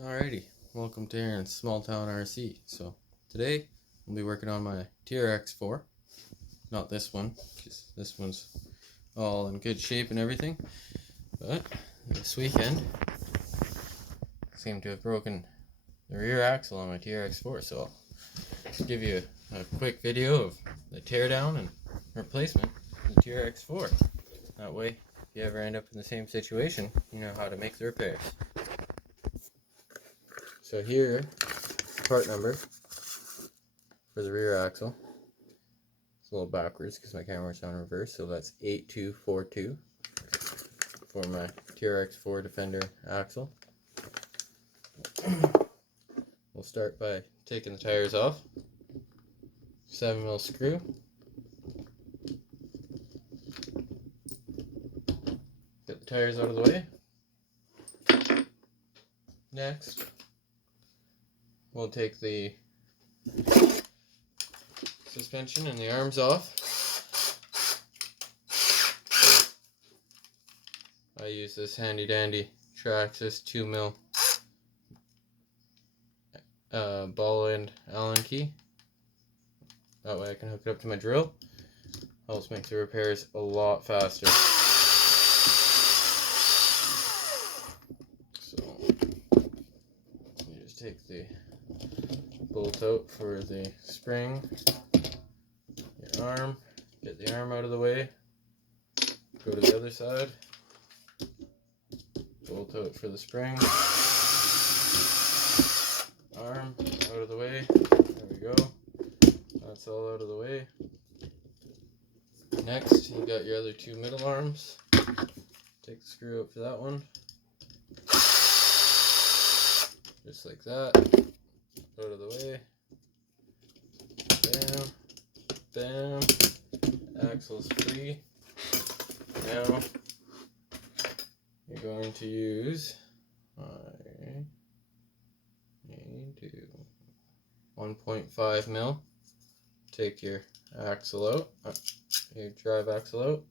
Alrighty, welcome to Aaron's Small Town RC. So today we'll be working on my trx4, not this one, because this one's all in good shape and everything. But this weekend, I seem to have broken the rear axle on my trx4, so I'll give you a quick video of the teardown and replacement of the trx4. That way, if you ever end up in the same situation, you know how to make the repairs. So here, part number for the rear axle. It's a little backwards because my camera's on reverse, so that's 8242 for my trx4 Defender axle. We'll start by taking the tires off. 7mm screw. Get the tires out of the way. Next, we'll take the suspension and the arms off. I use this handy dandy traxxas 2mm ball end Allen key. That way I can hook it up to my drill. Helps make the repairs a lot faster. So you just take the bolt out for the spring, your arm, get the arm out of the way, go to the other side, bolt out for the spring, arm out of the way, there we go, that's all out of the way. Next, you got your other two middle arms, take the screw out for that one, just like that, out of the way, bam, bam, axle's free. Now, you're going to use, I do 1.5mm, take your axle out, your drive axle out.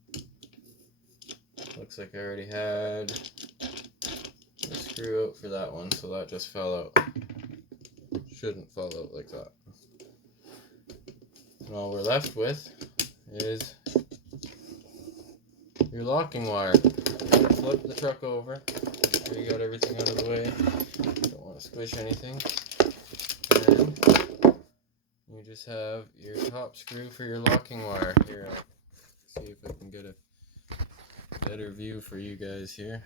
Looks like I already had the screw out for that one, so that just fell out. Shouldn't fall out like that. And all we're left with is your locking wire. Flip the truck over, make sure you got everything out of the way, don't want to squish anything, and you just have your top screw for your locking wire. Here, I'll see if I can get a better view for you guys here.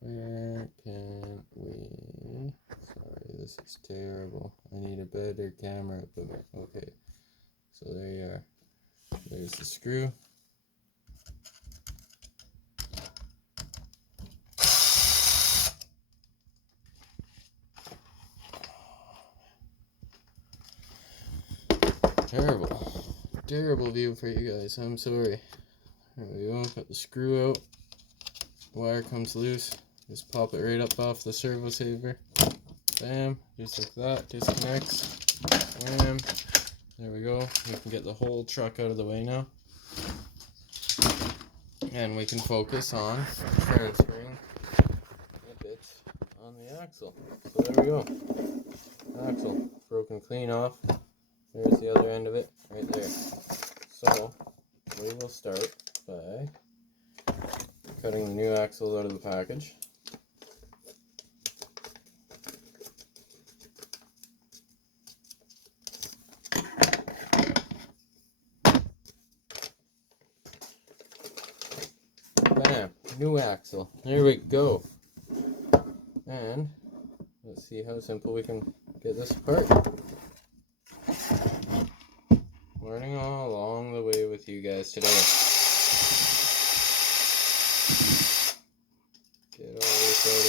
Where can we? Sorry, this is terrible. I need a better camera equipment. Okay, so there you are. There's the screw. Terrible view for you guys. I'm sorry. There we go. Got the screw out. Wire comes loose. Just pop it right up off the servo saver. Bam. Just like that. Disconnects. Bam. There we go. We can get the whole truck out of the way now. And we can focus on transferring the bits on the axle. So there we go. Axle broken clean off. There's the other end of it, right there. So, we will start by cutting the new axle out of the package. Bam! New axle. There we go. And, let's see how simple we can get this apart. Learning all along the way with you guys today. Get all this out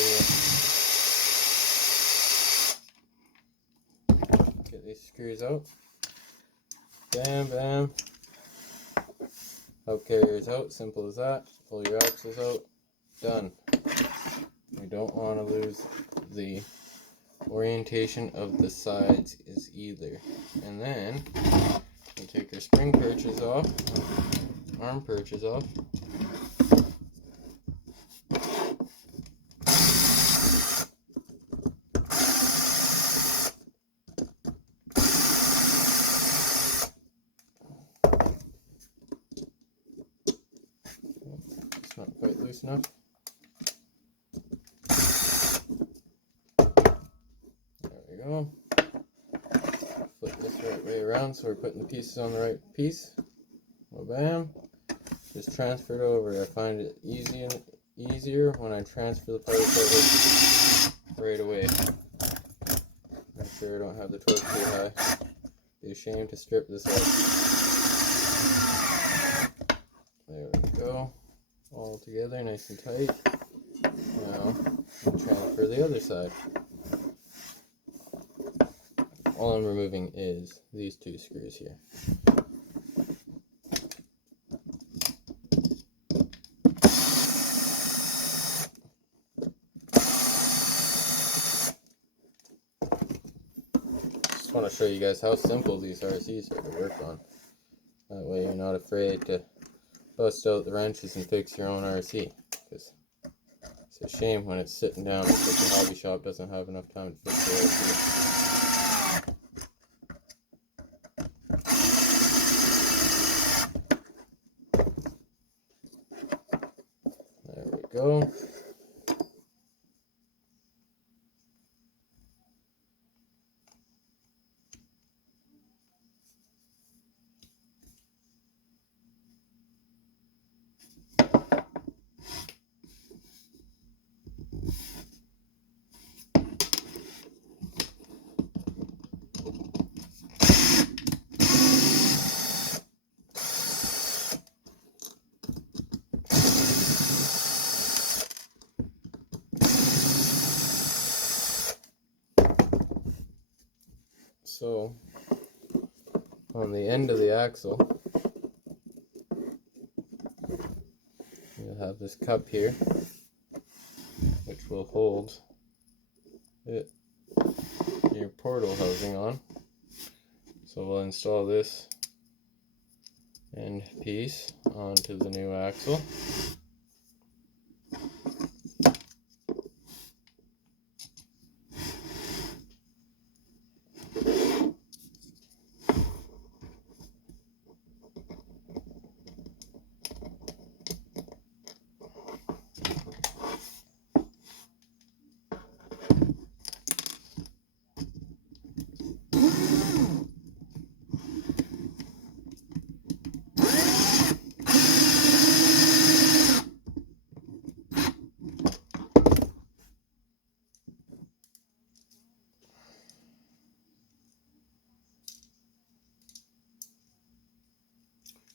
of here. Get these screws out. Bam, bam. Hub carriers out, simple as that. Pull your axles out. Done. We don't want to lose the orientation of the sides is either. And then we'll take our spring perches off, arm perches off. loose enough. There we go. Flip this right way around so we're putting the pieces on the right piece. Well, bam. Just transfer it over. I find it easier when I transfer the power cover right away. Make sure I don't have the torque too high. Be ashamed to strip this out. There we go. All together, nice and tight. Now, transfer the other side. All I'm removing is these two screws here. Just want to show you guys how simple these RCs are to work on. That way you're not afraid to bust out the wrenches and fix your own RC. Because it's a shame when it's sitting down because the hobby shop doesn't have enough time to fix the RC. There we go. So, on the end of the axle, you'll have this cup here, which will hold it, your portal housing on. So we'll install this end piece onto the new axle.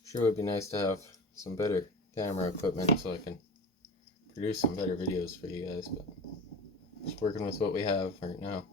Sure would be nice to have some better camera equipment so I can produce some better videos for you guys, but just working with what we have right now.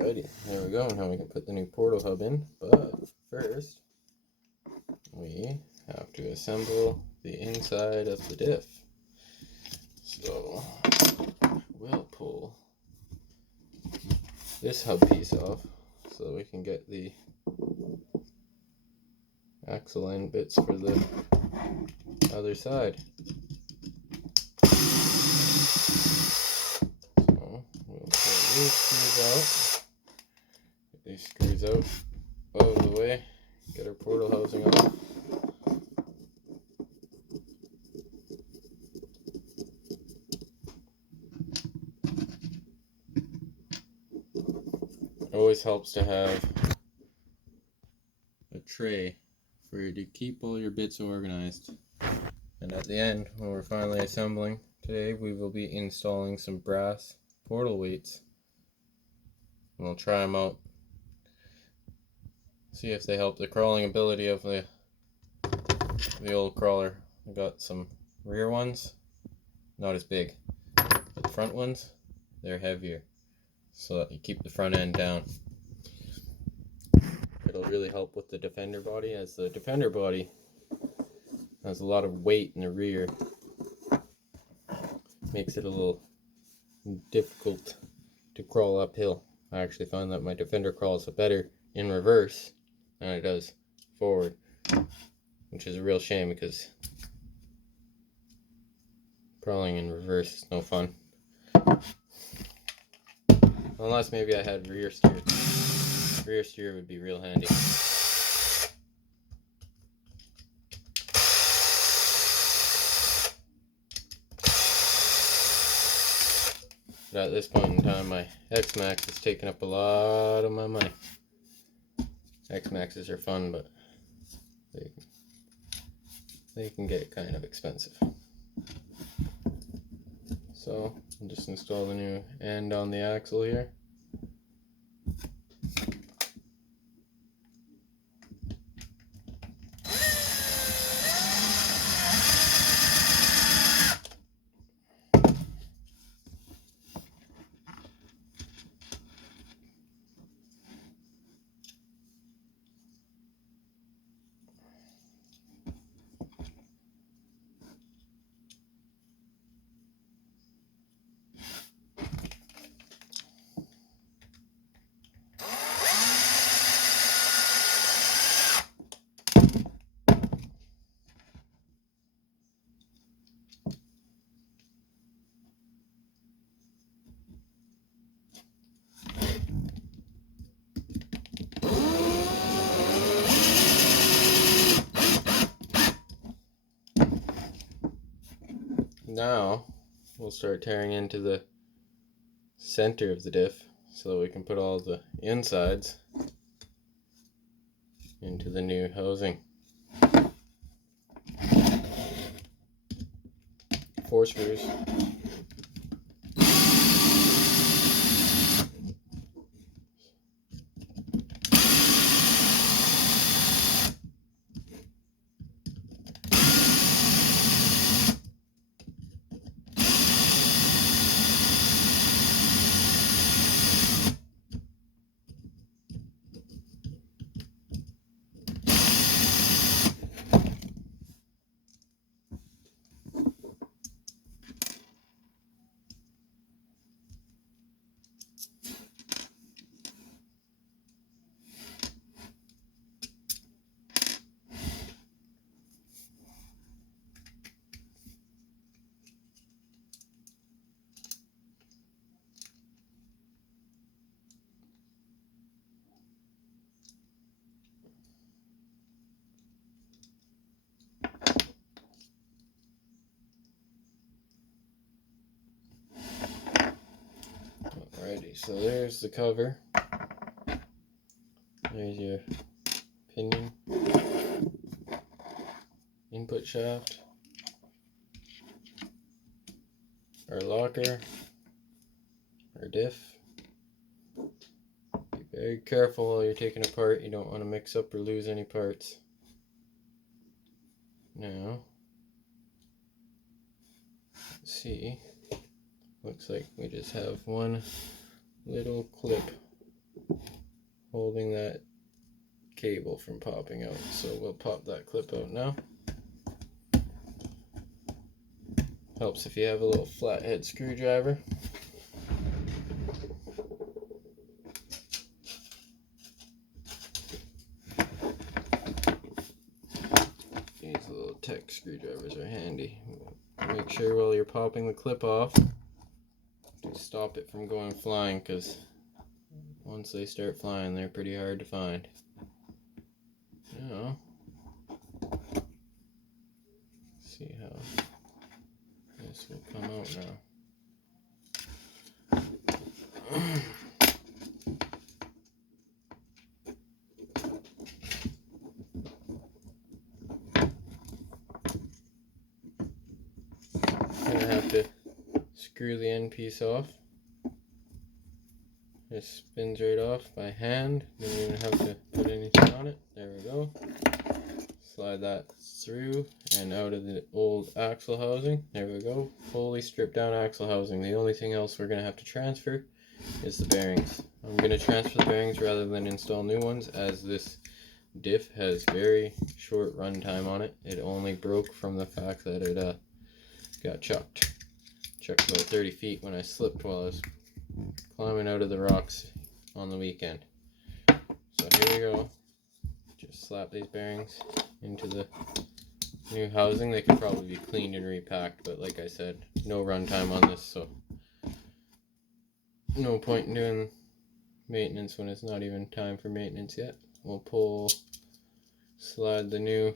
Alrighty, there we go. Now we can put the new portal hub in, but first we have to assemble the inside of the diff. So we'll pull this hub piece off so we can get the axle end bits for the other side. So we'll pull these screws out. Get these screws out of the way. Get our portal housing off. It always helps to have a tray for you to keep all your bits organized. And at the end, when we're finally assembling today, we will be installing some brass portal weights. And we'll try them out. See if they help the crawling ability of the old crawler. I got some rear ones, not as big, but the front ones, they're heavier, so that you keep the front end down. it'll really help with the defender body, as the defender body has a lot of weight in the rear. Makes it a little difficult to crawl uphill. I actually find that my defender crawls better in reverse than it does forward, which is a real shame because crawling in reverse is no fun. Unless maybe I had rear steer. Rear steer would be real handy. But at this point in time, my X-Max is taking up a lot of my money. X-Maxes are fun, but they can get kind of expensive. So I'll just install the new end on the axle here. Now we'll start tearing into the center of the diff so that we can put all the insides into the new housing. 4 screws. Alrighty, so there's the cover. There's your pinion, input shaft, our locker, our diff. Be very careful while you're taking apart. You don't want to mix up or lose any parts. Now, let's see. Looks like we just have one little clip holding that cable from popping out. So we'll pop that clip out now. Helps if you have a little flathead screwdriver. These little tech screwdrivers are handy. Make sure while you're popping the clip off to stop it from going flying, because once they start flying they're pretty hard to find. Now, see how this will come out now. Gonna have to screw the end piece off. Just spins right off by hand. Don't even have to put anything on it. There we go. Slide that through and out of the old axle housing. There we go. Fully stripped down axle housing. The only thing else we're going to have to transfer is the bearings. I'm going to transfer the bearings rather than install new ones, as this diff has very short run time on it. It only broke from the fact that it got chucked about 30 feet when I slipped while I was climbing out of the rocks on the weekend. So here we go. Just slap these bearings into the new housing. They could probably be cleaned and repacked, but like I said, no run time on this, so no point in doing maintenance when it's not even time for maintenance yet. We'll slide the new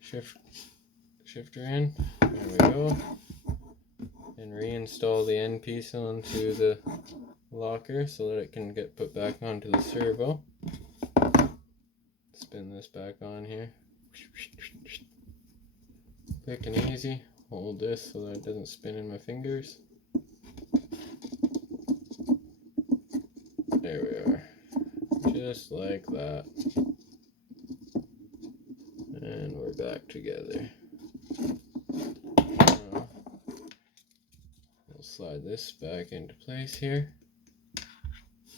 shifter in. There we go. And reinstall the end piece onto the locker so that it can get put back onto the servo. Spin this back on here. Quick and easy. Hold this so that it doesn't spin in my fingers. There we are. Just like that. And we're back together. Now, we'll slide this back into place here.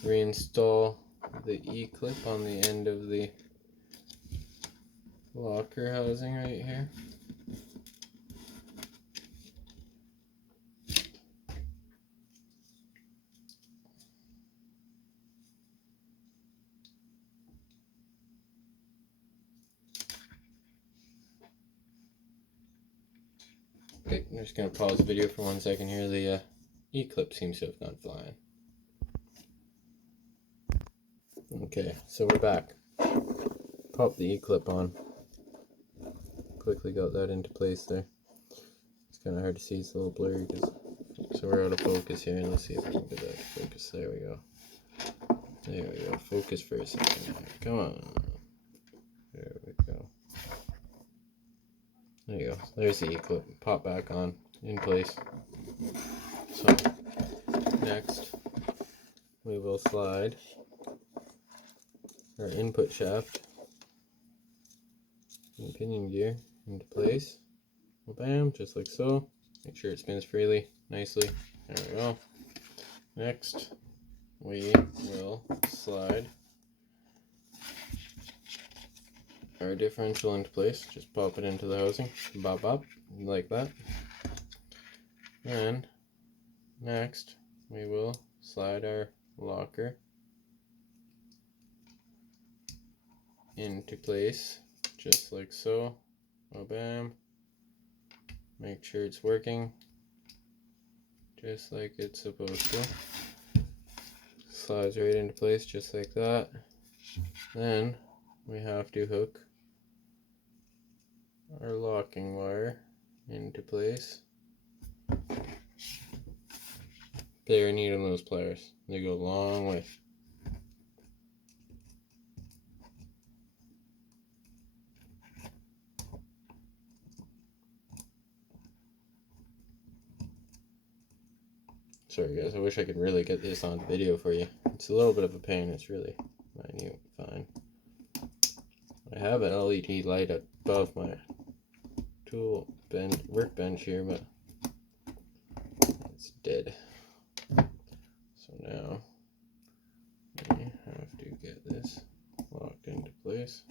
Reinstall the E-clip on the end of the locker housing right here. Okay, I'm just going to pause the video for 1 second here. The E-clip seems to have gone flying. Okay, so we're back. Pop the E-clip on. Quickly got that into place there. It's kind of hard to see, it's a little blurry, so we're out of focus here, and let's see if we can get that to focus. There we go. There we go. Focus for a second. Come on. There we go. There you go. There's the E-clip. Pop back on in place. So next we will slide our input shaft and pinion gear into place. Bam, just like so. Make sure it spins freely, nicely. There we go. Next, we will slide our differential into place. Just pop it into the housing. Bop bop, like that. And next, we will slide our locker into place, just like so. Oh, bam. Make sure it's working just like it's supposed to. Slides right into place just like that. Then we have to hook our locking wire into place. They're needing those pliers. They go a long way. Sorry guys, I wish I could really get this on video for you. It's a little bit of a pain, it's really minute, fine. I have an LED light above my workbench here, but it's dead. So now we have to get this locked into place.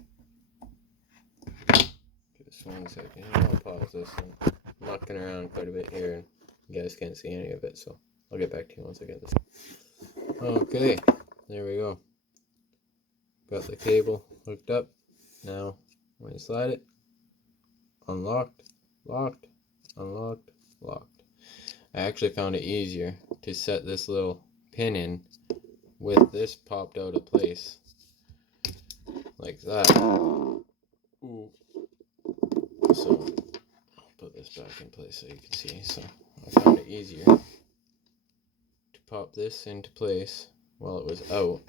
Just 1 second, I'll pause this. I'm mucking around quite a bit here and you guys can't see any of it, so I'll get back to you once I get this. Okay, there we go. Got the cable hooked up. Now, when you slide it, unlocked, locked, unlocked, locked. I actually found it easier to set this little pin in with this popped out of place. Like that. Ooh. So, I'll put this back in place so you can see. So, I found it easier to pop this into place while it was out.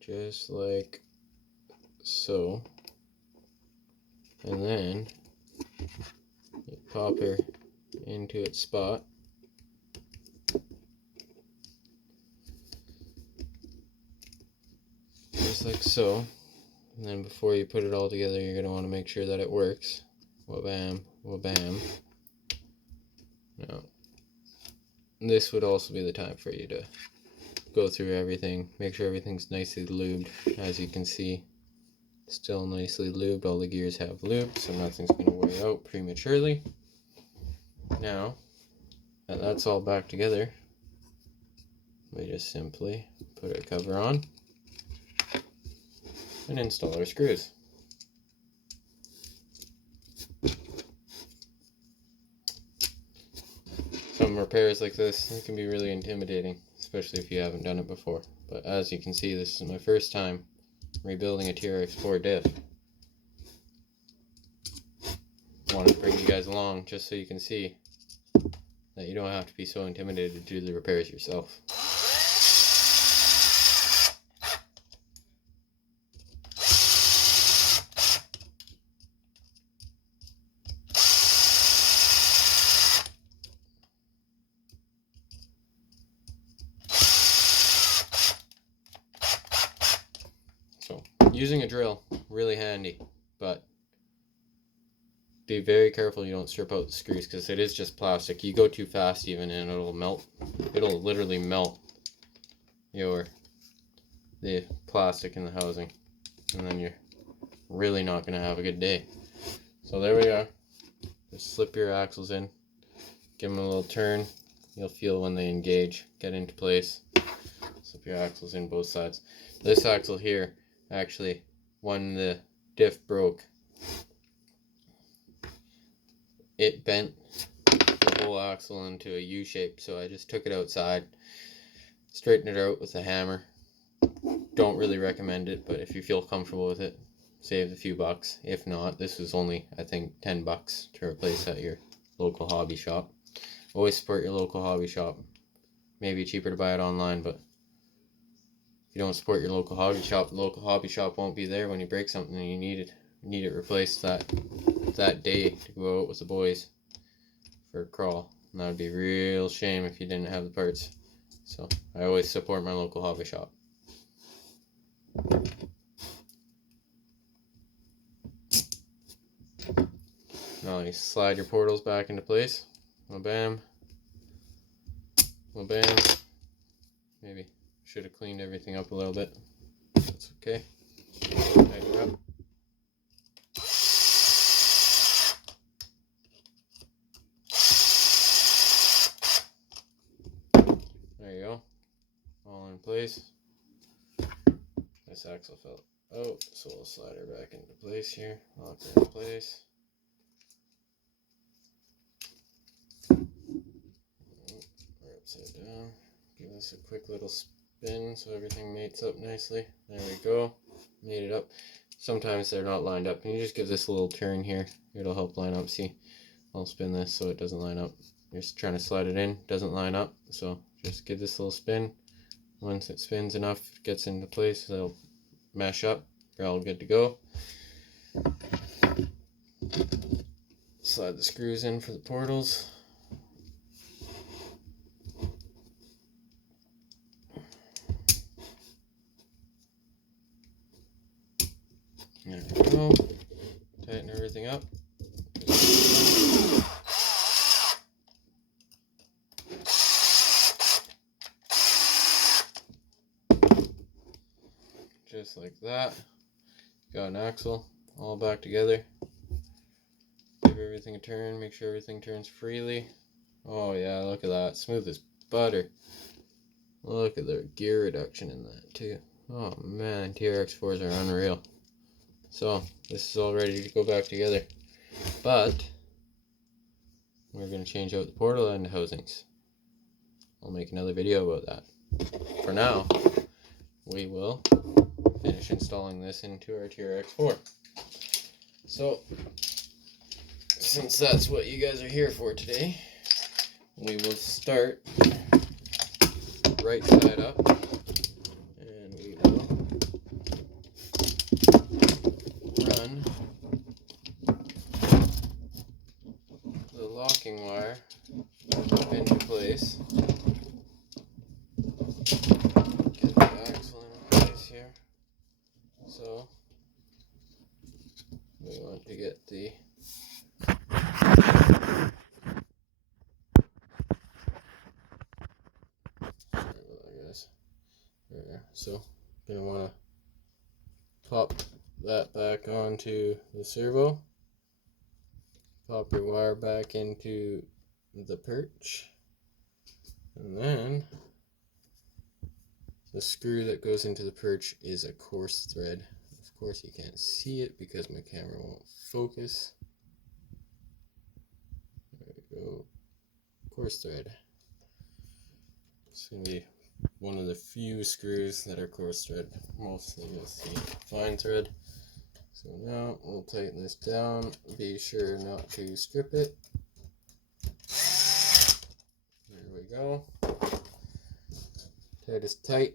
Just like so. And then you pop her into its spot. Just like so. And then before you put it all together, you're going to want to make sure that it works. Wha-bam, wha-bam. Now, this would also be the time for you to go through everything, make sure everything's nicely lubed. As you can see, still nicely lubed. All the gears have lube, so nothing's going to wear out prematurely. Now that that's all back together, we just simply put our cover on and install our screws. Some repairs like this, it can be really intimidating, especially if you haven't done it before. But as you can see, this is my first time rebuilding a TRX4 diff. Wanted to bring you guys along just so you can see that you don't have to be so intimidated to do the repairs yourself. So, using a drill, really handy, but be very careful you don't strip out the screws, because it is just plastic. You go too fast even and it'll melt. It'll literally melt the plastic in the housing, and then you're really not going to have a good day. So there we are. Just slip your axles in, give them a little turn. You'll feel when they engage, get into place. Slip your axles in both sides. This axle here, actually, when the diff broke, it bent the whole axle into a U shape, so I just took it outside, straightened it out with a hammer. Don't really recommend it, but if you feel comfortable with it, save a few bucks. If not, this was only, I think, $10 to replace at your local hobby shop. Always support your local hobby shop. Maybe cheaper to buy it online, but if you don't support your local hobby shop, the local hobby shop won't be there when you break something and you need it replaced that day to go out with the boys for a crawl. And that would be a real shame if you didn't have the parts. So I always support my local hobby shop. Now you slide your portals back into place. Well, bam. Well, bam. Maybe should have cleaned everything up a little bit. That's okay. Tighten it up. There you go. All in place. This axle fell out, so we'll slide her back into place here. Lock her in place. We're upside down. Give this a quick little spin so everything mates up nicely. There we go. Made it up. Sometimes they're not lined up. And you just give this a little turn here. It'll help line up. See, I'll spin this so it doesn't line up. You're just trying to slide it in. Doesn't line up. So just give this a little spin. Once it spins enough, it gets into place, they'll mesh up. You're all good to go. Slide the screws in for the portals. There we go. Tighten everything up. Just like that. Got an axle all back together. Give everything a turn. Make sure everything turns freely. Oh yeah, look at that. Smooth as butter. Look at the gear reduction in that too. Oh man, TRX4s are unreal. So this is all ready to go back together. But we're going to change out the portal and the housings. I'll make another video about that. For now, we will finish installing this into our TRX4. So, since that's what you guys are here for today, we will start right side up, and we will run the locking wire up into place. Get the axle in place here. So we want to get the Gonna want to pop that back onto the servo. Pop your wire back into the perch. And then the screw that goes into the perch is a coarse thread. Of course you can't see it because my camera won't focus. There we go. Coarse thread. It's going to be one of the few screws that are coarse thread. Mostly you'll see fine thread. So now we'll tighten this down. Be sure not to strip it. There we go. Tight is tight.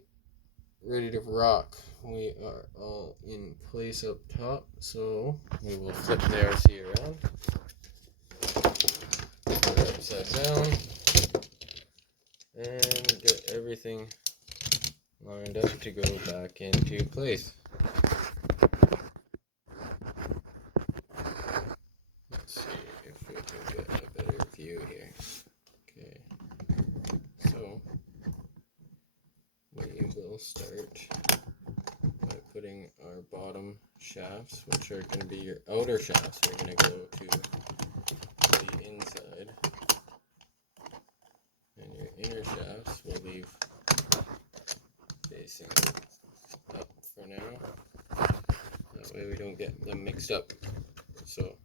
Ready to rock. We are all in place up top, so we will flip the RC around, put it upside down, and get everything lined up to go back into place. Let's see if we can get a better view here. Okay, so we will start by putting our bottom shafts, which are going to be your outer shafts, are going to go to the inside, and your inner shafts will leave facing up for now. That way we don't get them mixed up. So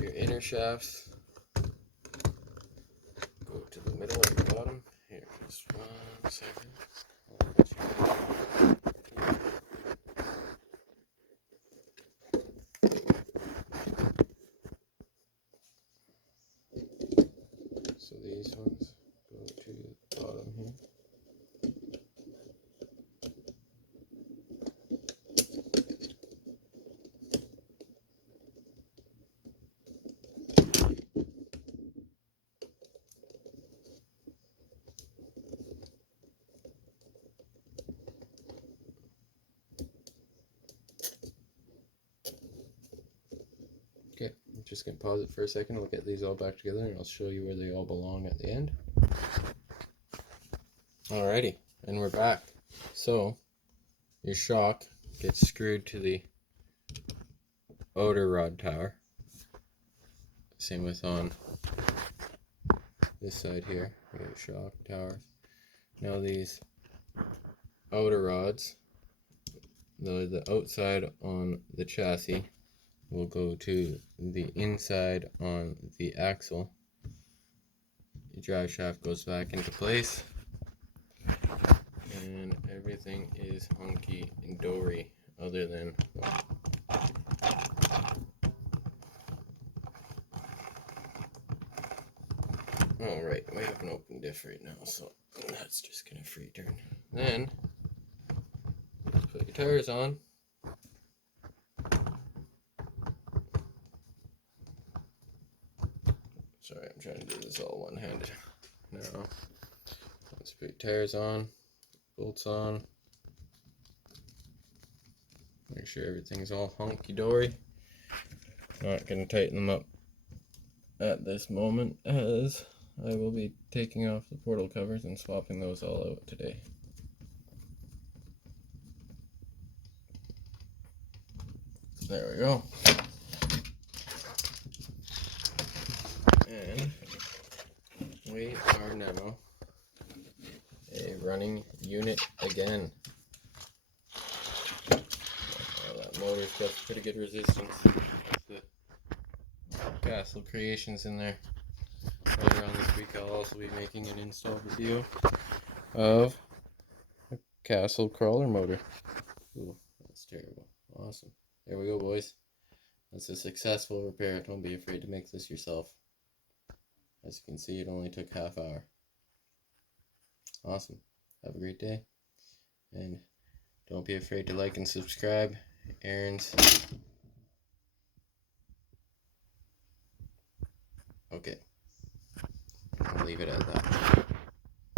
your inner shafts go to the middle and the bottom. Here, just 1 second. So these ones go to the bottom here. Okay, I'm just going to pause it for a second. I'll get these all back together and I'll show you where they all belong at the end. Alrighty, and we're back. So, your shock gets screwed to the outer rod tower. Same with on this side here. We got shock towers. Now these outer rods, the outside on the chassis, will go to the inside on the axle. The drive shaft goes back into place, and everything is hunky and dory other than alright, we have an open diff right now, so that's just gonna free turn. Then put your tires on. Sorry, I'm trying to do this all one-handed. Now, let's put your tires on, bolts on. Make sure everything's all hunky-dory. Not going to tighten them up at this moment, as I will be taking off the portal covers and swapping those all out today. There we go. And we are now a running unit again. Well, that motor's got pretty good resistance. The Castle creations in there. Later on this week I'll also be making an install video of a Castle crawler motor. Ooh, that's terrible. Awesome. There we go, boys. That's a successful repair. Don't be afraid to make this yourself. As you can see, it only took half hour. Awesome. Have a great day. And don't be afraid to like and subscribe. Aaron's. Okay. I'll leave it at that.